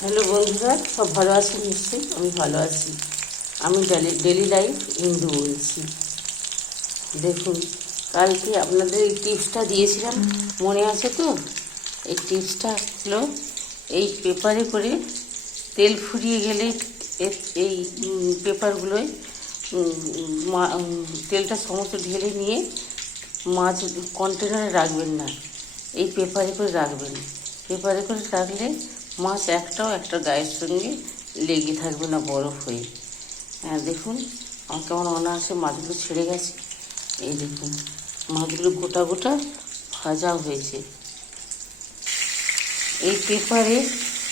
Hello বন্ধুরা, সব ভালো আছেন নিশ্চয়ই? আমি ভালো আছি। আমি ডেলি লাইফ ইন্দু বলছি। দেখুন, কালকে আপনাদের এই টিপসটা দিয়েছিলাম, মনে আছে তো? এই টিপসটা হলো, এই পেপারে করে তেল ফুরিয়ে গেলে এই পেপারগুলোয় তেলটা সমস্ত ঢেলে নিয়ে মাছ কন্টেনারে রাখবেন না, এই পেপারে করে রাখবেন। পেপারে করে রাখলে মাছ একটা গায়ের সঙ্গে লেগে থাকবে না বরফ হয়ে। হ্যাঁ দেখুন, আমার কেমন অনায়াসে মাছগুলো ছেড়ে গেছে। এই দেখুন, মাছগুলো গোটা গোটা ভাজা হয়েছে। এই পেপারে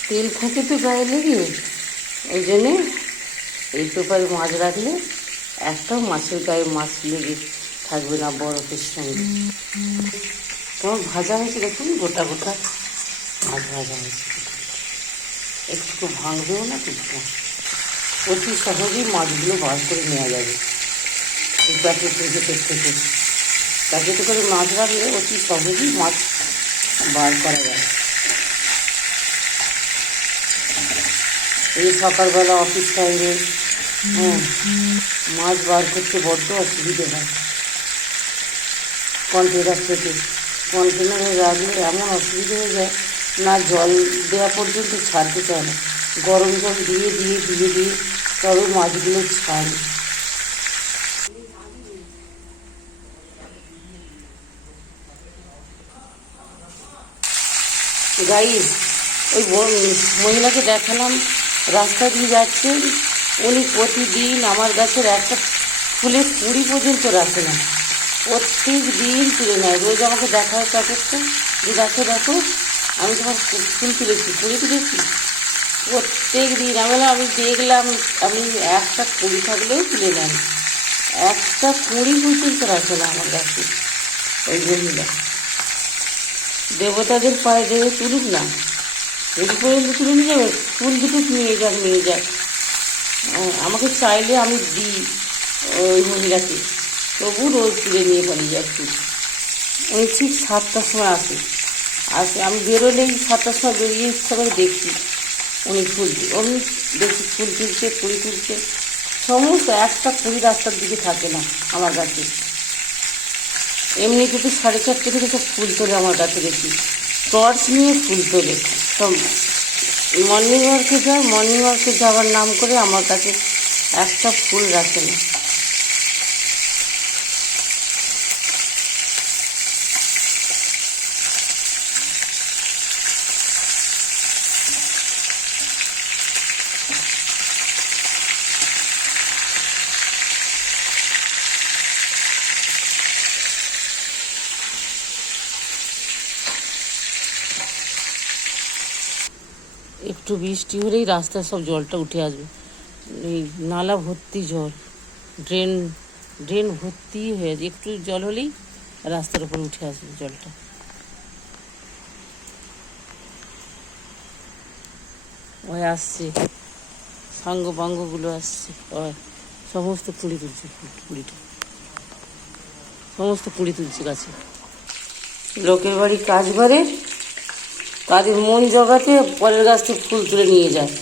তেল থাকে তো গায়ে লেগে, এই জন্যে এই পেপারে মাছ রাখলে একটাও মাছের গায়ে মাছ লেগে থাকবে না বরফের সঙ্গে। কেমন ভাজা হয়েছে দেখুন, গোটা গোটা মাছ ভাজা হয়েছে। একটু ভাঙবেও না কিছু, অতি সহজেই মাছগুলো বার করে নেওয়া যাবে এই প্যাকেটে করে মাছ রাখলে অতি সহজেই মাছ বার করা যায়। এই সকালবেলা অফিস টাইমে মাছ বার করতে বড্ড অসুবিধে হয়। কন্টেনারে রাখলে এমন অসুবিধা হয়ে যায়, না জল দেওয়া পর্যন্ত ছাড়তে চায় না, গরম জল দিয়ে দিয়ে দিয়ে দিয়ে তবে মাছগুলো ছাড়ে। গাইস, ওই মহিলাকে দেখালাম, রাস্তা দিয়ে যাচ্ছেন, উনি প্রতিদিন আমার গাছের একটা ফুলের কুড়ি পর্যন্ত রাখে না, প্রত্যেক দিন তুলে নেয়। রোজ আমাকে দেখা হয় প্যাকেটটা, যে দেখো দেখো আমি তোমার ফুল তুলেছি, কুড়ি তুলেছি। প্রত্যেক দিন আমি দেখলাম, আপনি একটা কুড়ি থাকলেও তুলে নেন, একটা কুড়ি পর্যন্ত রাখে না আমার গাছে। ওই মহিলা দেবতাদের পায়ে দেবে, তুলুক না, এই পর্যন্ত তুলে নিয়ে যাবে, ফুল দুটো নিয়ে যাক। আমাকে চাইলে আমি দিই ওই মহিলাকে, তবু রোজ তুলে নিয়ে পালিয়ে যায় ফুল। উনি ঠিক 7টার সময় আসে, আমি বেরোলেই 7টার সময় বেরিয়ে ইচ্ছা করে দেখি উনি উনি দেখি ফুল তুলছে, কুড়ি তুলছে, সমস্ত একটা কুড়ি রাস্তার দিকে থাকে না আমার গাছে। এমনিতে তো 4:30 থেকে সব ফুল তোলে আমার কাছে, দেখি টর্চ নিয়ে ফুল তোলে সব। মর্নিং ওয়ার্কে যাওয়ার নাম করে আমার কাছে একটা ফুল রাখে না। একটু বৃষ্টি হলেই রাস্তায় সব জলটা উঠে আসবে, এই নালা ভর্তি জল, ড্রেন ভর্তি হয়ে আছে, একটু জল হলেই রাস্তার উপর উঠে আসবে জলটা। ওই আসছে, সাঙ্গপাঙ্গগুলো আসছে, ওই সমস্ত কুড়ি তুলছে, সমস্ত কুড়ি তুলছে গাছে। লোকের বাড়ি কাজ করে, তাদের মন জগাতে পরের গাছ থেকে ফুল তুলে নিয়ে যায়।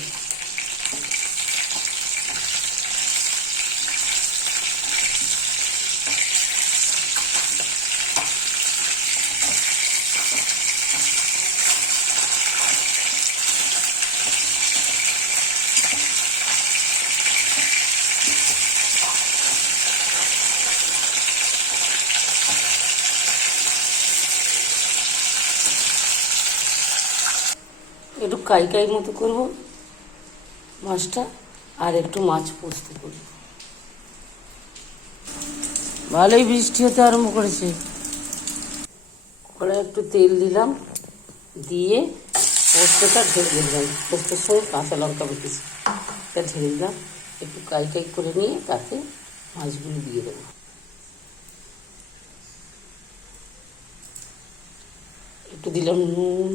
একটু কাই মতো করব মাছটা, আর একটু মাছ পোস্ত করব। ভালোই বৃষ্টি হতে আরম্ভ করেছে। কড়াই একটু তেল দিলাম, দিয়ে পোস্তটা ঢেলে দিলাম, পোস্তের সঙ্গে কাঁচা লঙ্কা বেটেছি, এটা ঢেলে দিলাম। একটু কাই করে নিয়ে তাতে মাছগুলো দিয়ে দেবো। একটু দিলাম নুন,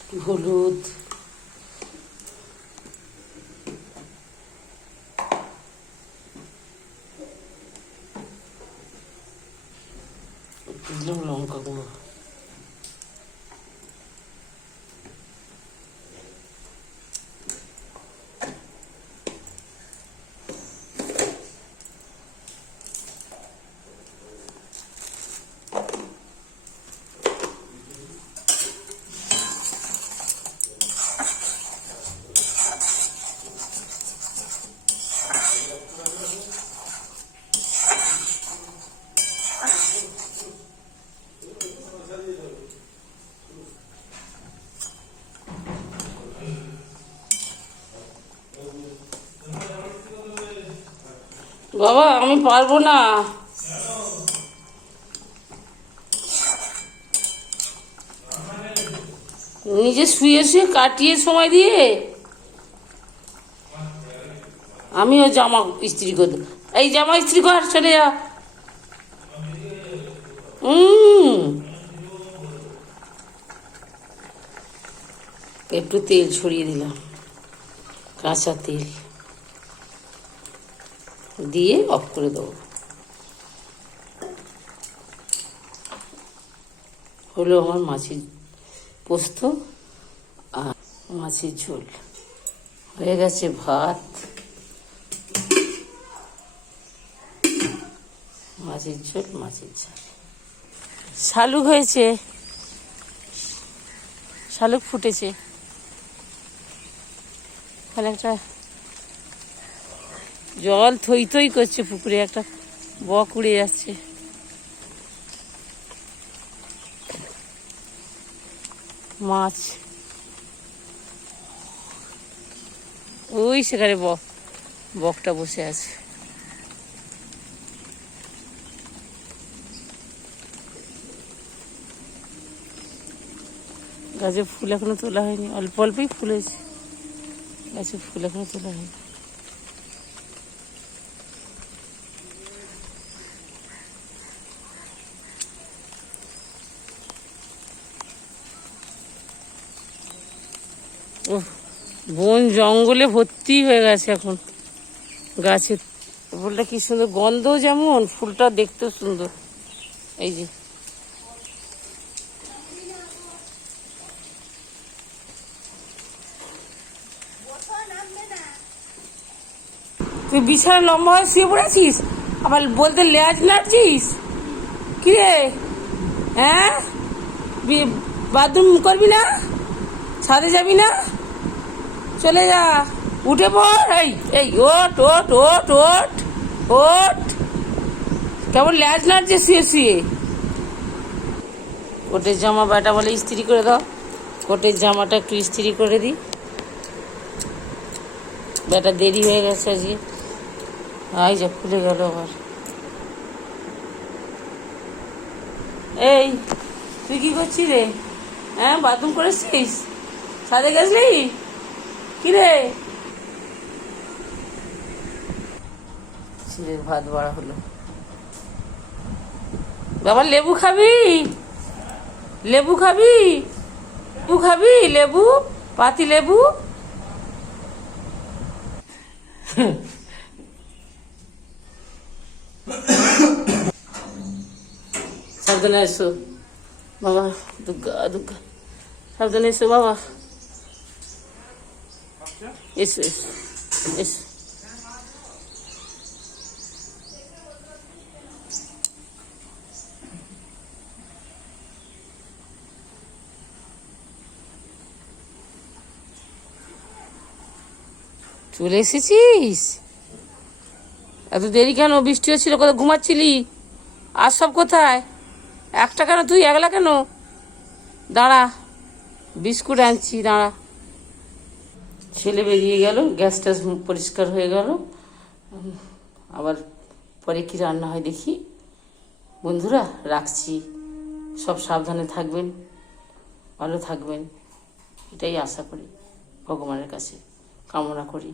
একটু হলুদ, দিলাম লঙ্কা গুঁড়ো। বাবা আমি পারবো না। নিজে শুয়ে শুয়ে কাটিয়ে সময় দিয়ে আমিও জামা ইস্ত্রি করে দেবো। এই জামা ইস্ত্রি কর, চলে যা। একটু তেল ছড়িয়ে দিলাম, কাঁচা তেল দিয়ে অফ করে দেবো। হলো আমার মাছের পোস্ত আর মাছের ঝোল। হয়ে গেছে ভাত, মাছের ঝোল, মাছের ঝাল। শালুক হয়েছে, শালুক ফুটেছে। ওখানে একটা জল থই থই করছে পুকুরে, একটা বক উড়ে যাচ্ছে। মাছ ওই সেখানে বকটা বসে আছে। গাছে ফুল এখনো তোলা হয়নি, অল্প অল্পই ফুল হয়েছে, গাছে ফুল এখনো তোলা হয়নি। ও বন জঙ্গলে ভর্তি হয়ে গেছে এখন গাছের। ফুলটা কি সুন্দর গন্ধ, যেমন ফুলটা দেখতেও সুন্দর। এই যে তুই বিছানা লম্বা হয়ে শুয়ে পড়েছিস, আবার বলতে লেজ নাড়ছিস কি রে? হ্যাঁ, বাথরুম করবি না? ছাদে যাবি না? চলে যা, উঠে পড়। এই ওট ওট ওট ওট ওট, কেমন ল্যাজ নাড়ছে শুয়ে শুয়ে। কোটের জামা বেটা বলে ইস্ত্রি করে দাও, কোটের জামাটা একটু ইস্ত্রি করে দিই। বেটা দেরি হয়ে গেছে আজকে। আই যা খুলে গেল আবার। এই তুই কি করছিস রে? হ্যাঁ, বাথরুম করেছিস? ছাদে গেছলি কি রে? ছেলের ভাত বাড়া হলো। বাবা লেবু খাবি? লেবু খাবি? লেবু খাবি? লেবু, পাতি লেবু। সাবধানে এসো বাবা, দুর্গা দুর্গা, সাবধানে এসো বাবা। এসো এসো এসো। চলে এসেছিস? এত দেরি কেন? বৃষ্টি হচ্ছিল, কোথায় ঘুমাচ্ছিলি? আর সব কোথায়? একটা কেন, তুই একলা কেন? দাঁড়া, বিস্কুট আনছি, দাঁড়া। ছেলে বেরিয়ে গেল, গ্যাস ট্যাস পরিষ্কার হয়ে গেল। আবার পরে কি রান্না হয় দেখি। বন্ধুরা রাখছি, সব সাবধানে থাকবেন, ভালো থাকবেন, এটাই আশা করি, ভগবানের কাছে কামনা করি।